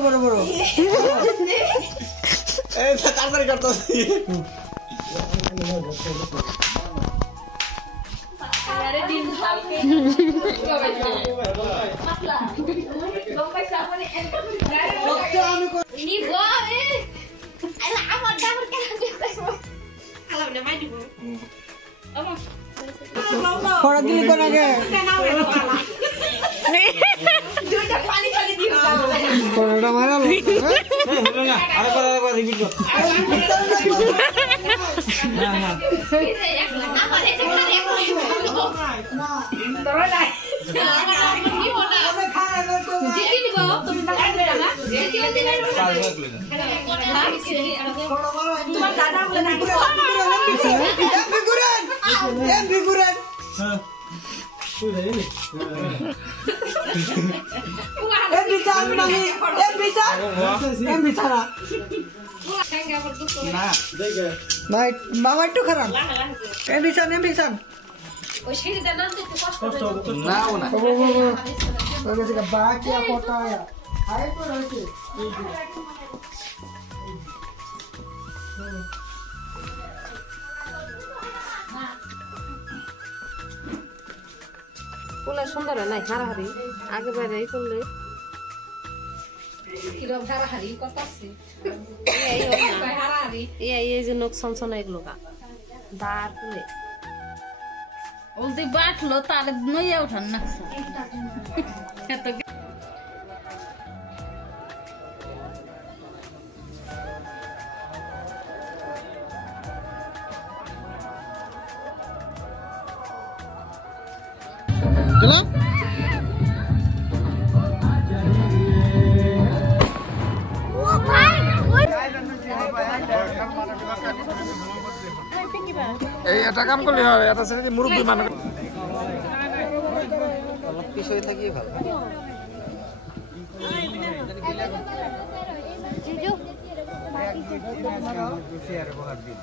বড় এই তাড়াতাড়ি করতেছি আরে দিন কালকে পাতলা লম্বা সামনে নিব আরে আমার দাবর কেন দেখছো আলাম না মাই দিব আমা ফড়া দিলি কোন আগে দুইটা পানি খালি দিও ফড়াটা মারালো না আরেকবার রিপিট কর না না আমার এটা খালি না তোরা নাই কি বলা আমি খানা না তো জিতি দিব তুমি না খাবে না জিতি দিলে তোমার দাদা বলে না এমবি গুরান হ্যাঁ তুই রে এমবি ছাড়া না ভাই মামা একটু খারাপ এমবি ওই সিঁড়িতে নামতে একটু কষ্ট না না ওই গেছে বাকি ফটো আয়া আই পর হইছে ফুল সুন্দর নাই হারাহারি আগে বাইরে করলে কিরম হারাহারি করতেছে এই যে নখ সনসনা এগুলো দাঁড় তুলে ওলতে বাটলো তাহলে নইয়া উঠান না चलो এই এটা কাম করলে হয় এটা সে মুরব্বি মানুষ অলপ পিছই থাকি ভালো জিজু শেয়ার বহার দিন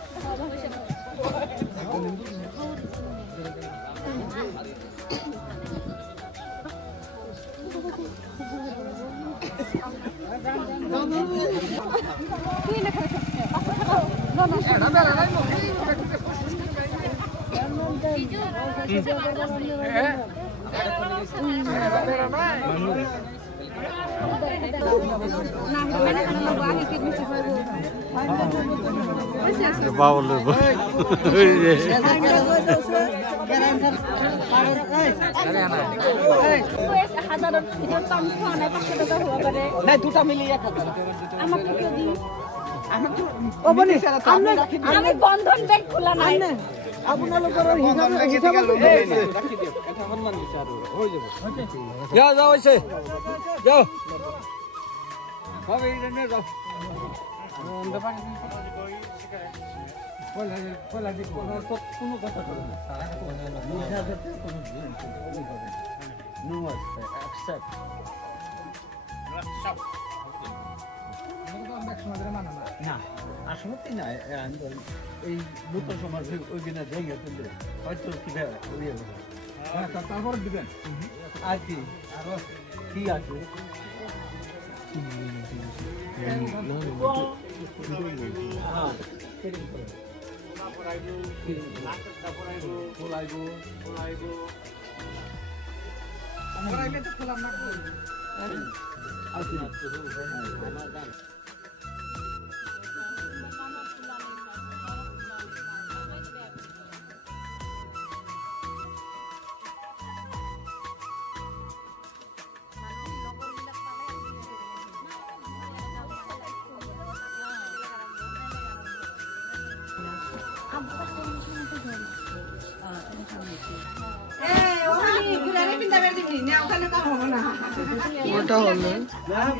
দুটা মিলিয়ে আমি বন্ধন ব্যাংক খোলা নাই আপনাদের হিসাব রাখি দিও এটা সম্মান দিছে আর হই যাবে যাও হইছে যাও হবে এটা নিয়ে যাও কোলা দি কোনো কথা করো না সারা কোনো নো অ্যাকসেপ্ট না আসলে না এই নতুন সমাজ ওই দিনে ভেঙে তুললে হয়তো তারপর দিবেন আর কি আরো কি আছে ওটা হলো না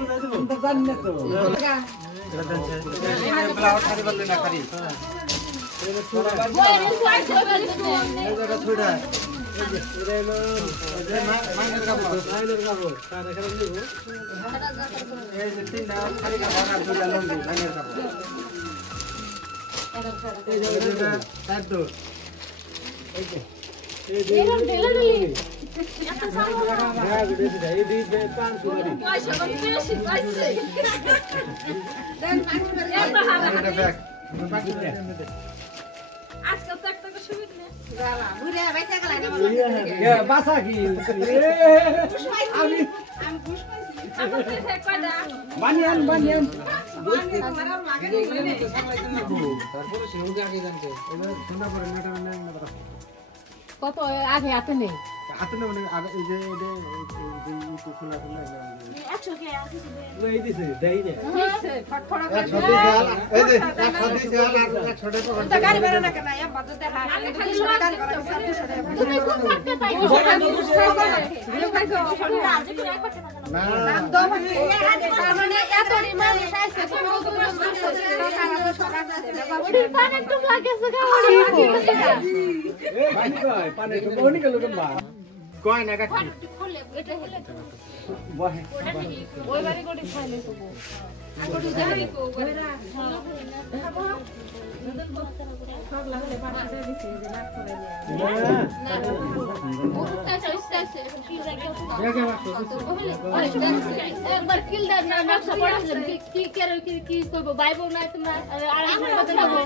আজকাল তো একটা সুবিধা নেই বাবা বুড়া বাইসা গেল এ বাসা কি আমি আমি খুশ পাইছি আমার তো কয়টা বানিয়ান আমার মাগে দিলে তারপরে সিনুকে আগে জানতে এবার ঠান্ডা করে মেটা কত আগে হাতে নেই হাতে না মানে আগে এই যে খোলা খোলা 100 কে আছে লই দিছে দেই না ফটফড়া এক ছোট জাল এই যে এক ছোট জাল আর এক ছোট পকড় তো গাড়ি বেরো না কেন এম বাদ দেখা আমি খালি গাড়ি বেরো 700 টাকা তুমি কোন থাকতে পাই না দাম দম তার মানে এত মানুষ আইছে কোনো ওদের পানে একটু লাগেছে গা এ ভাই কই পানি তো বনি গেল কেমবা কয় না কাটি খুলে এটা হেলে বহে ওই বাড়ি কোটি খাইলে তো কোটি যাই কো ওরা সব লাগলে পাঁচটা দিছে যে লাখ করে না ওটা চাইছে কি লাগে একবার কিল দাও না নকশা পড়াছিলাম কি করে কি কইবো বাইবো না তোমরা আড়াই ঘন্টা দেবো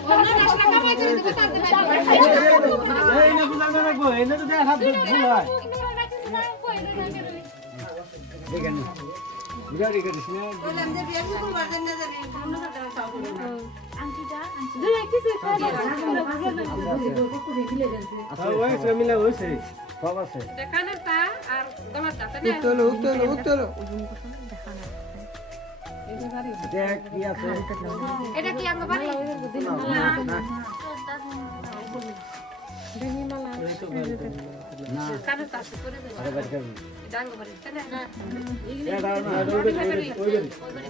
এই না বুঝা না রাখবো এনে তো দেখ হাত ভুল হয় দেখেন বিরাড়ি করিস না বললাম যে বিয়ে শুরু করবেন না জানি অন্য কথা চাও করুন আচ্ছা ওই ফ্যামিলি হইছে সব আছে দেখানো তা আর তোমার দাঁতে উত্তর দেখ কি আছে এটা কি আঙ্গ বাড়ি না কানে তাসে করে দেব আরে বাড়ি করবি ডাঙ্গ বাড়ি তাই না এটা না ওই বাড়ি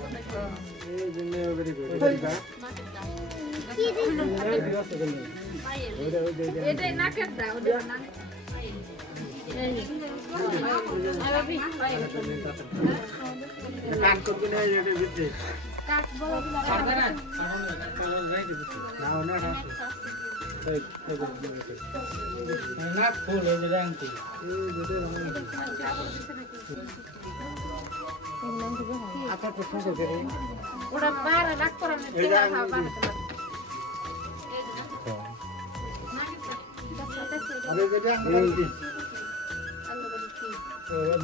এই জন্য ওই বাড়ি এটাই নাকের দা ওদের না কাট করবি না এটা ভিতরে কাট বড় দিলা না না না ফুল এই যে রঙটি আচ্ছা প্রশ্ন করে ওরা 12 লাখ করে দিলা খাওয়া আরে যেটা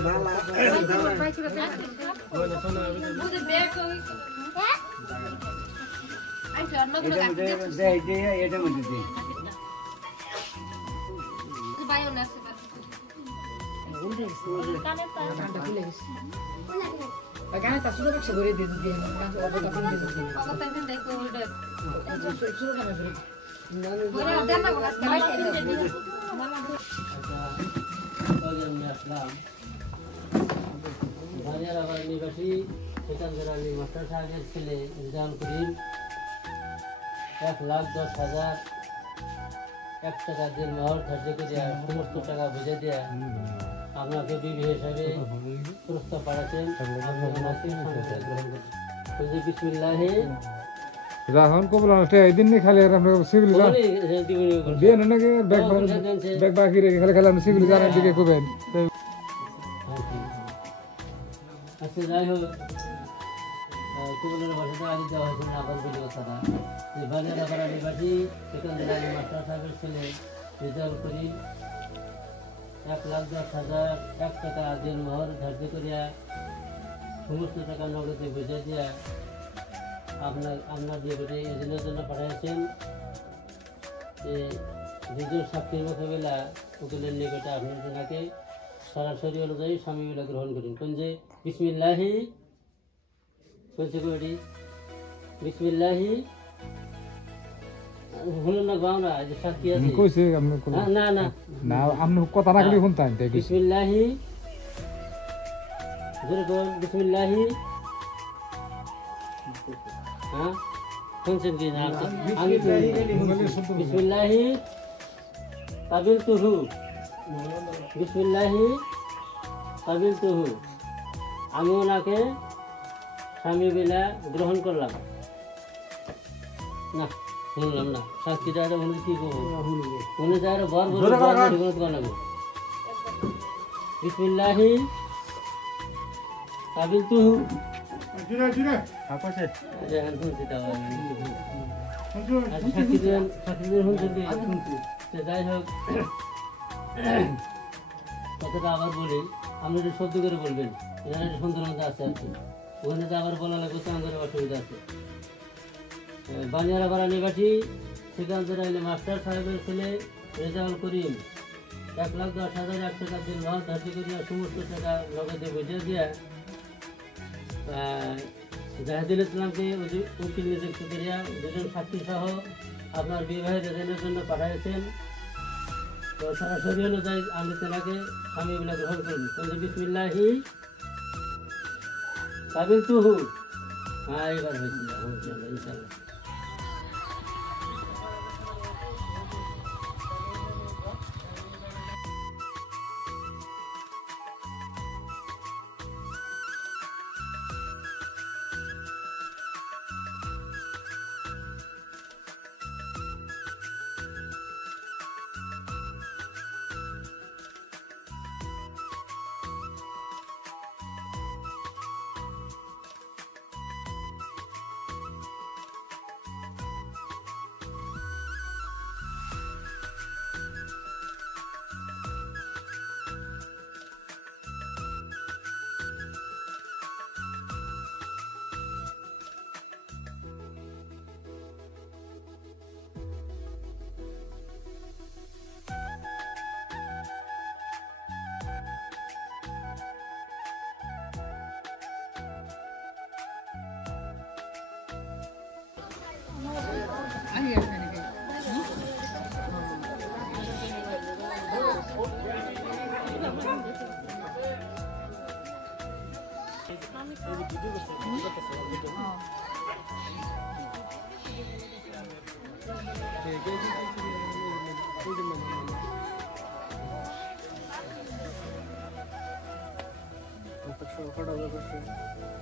মালা বুঝে বেক কই আই জন্ম করে কাটি দে এটা মধ্যে দে বায়ো না আছে কানে তা গানে তা সুযোগ আছে করে দিয়ে দিয়ে অগতন দিন দেখো ওটা সুযোগ না করে ওরা দেন না বলা সবাই ভানিয়ারাবাদ নিবাসী সেখানকার আলী মাস্টার সাহেবের ছেলে ইনজাম করিম 1,10,000 1 টাকা দিন মহর ধার্য করে সমস্ত টাকা বুঝে দেয়া আপনাকে বিবি হিসাবে প্রস্তাব পাঠাচ্ছেন বিসমিল্লাহি রাহন কবুল আসলে এইদিন নি খালি আমরা সিভিল জান দিয়ে নাকি ব্যাগ বাকি রেখে খালি খালি আমরা সিভিল জানার দিকে কবেন আচ্ছা যাই হোক কবুলের ভাষাটা আগে দেওয়া হয়েছিল আবার বলি কথাটা যে বাজার নিবাসী সেখানকার আলী মাস্টার সাহেবের ছেলে রিজার্ভ করি 1,10,000 1 টাকা দিন মহর ধার্য করিয়া সমস্ত টাকা নগদে বুঝে দিয়া আপনার বিয়েবাড়ি এজেন্টের জন্য পাঠাইছেন দুজন সাক্ষীর মোকাবিলা উকিলের নিকটে আপনার জনাকে সরাসরি অনুযায়ী স্বামীবিলা গ্রহণ করুন কোন যে বিসমিল্লাহি কোনছে করি বিসমিল্লাহি হলো না গাওনা যে সাক্ষী আছে কইছে আমরা না না না আমরা কথা না কইলে শুনতাম দেখি বিসমিল্লাহি জোরে বল বিসমিল্লাহি হ্যাঁ শুনছেন কি না আমি বিসমিল্লাহি কাবিলতুহু বিসমিল্লাহি কাবিলতুহু আমি ওনাকে স্বামী বলে গ্রহণ করলাম না শুনলাম না সাক্ষীটা মনে কি করবো মনে যায় বর বলবো বিসমিল্লাহি কাবিলতুহু যাই হোক কথাটা আবার বলি আপনি একটু শব্দ করে বলবেন এখানে একটা সুন্দর মধ্যে আছে আর কি ওখানে তো আবার বলা লাগবে তো আমাদের অসুবিধা আছে বানিয়ারাপাড়া নিবাসী শ্রীকান্ত রাইলে মাস্টার সাহেবের ছেলে রেজাউল করিম 1,10,100 টাকা দিন লস ধার্য করিয়া সমস্ত টাকা নগদে বুঝে দিয়া জাহিদুল ইসলামকে উকিল নিযুক্ত করিয়া 2জন সাক্ষী সহ আপনার বিবাহের রেজেন্টের জন্য পাঠাইছেন তো সরাসরি অনুযায়ী আমি তেনাকে স্বামী বলে গ্রহণ করবি কিন্তু বিসমিল্লাহি কাবিলতুহু হ্যাঁ এবার হয়েছিল ইনশাআল্লাহ ফটো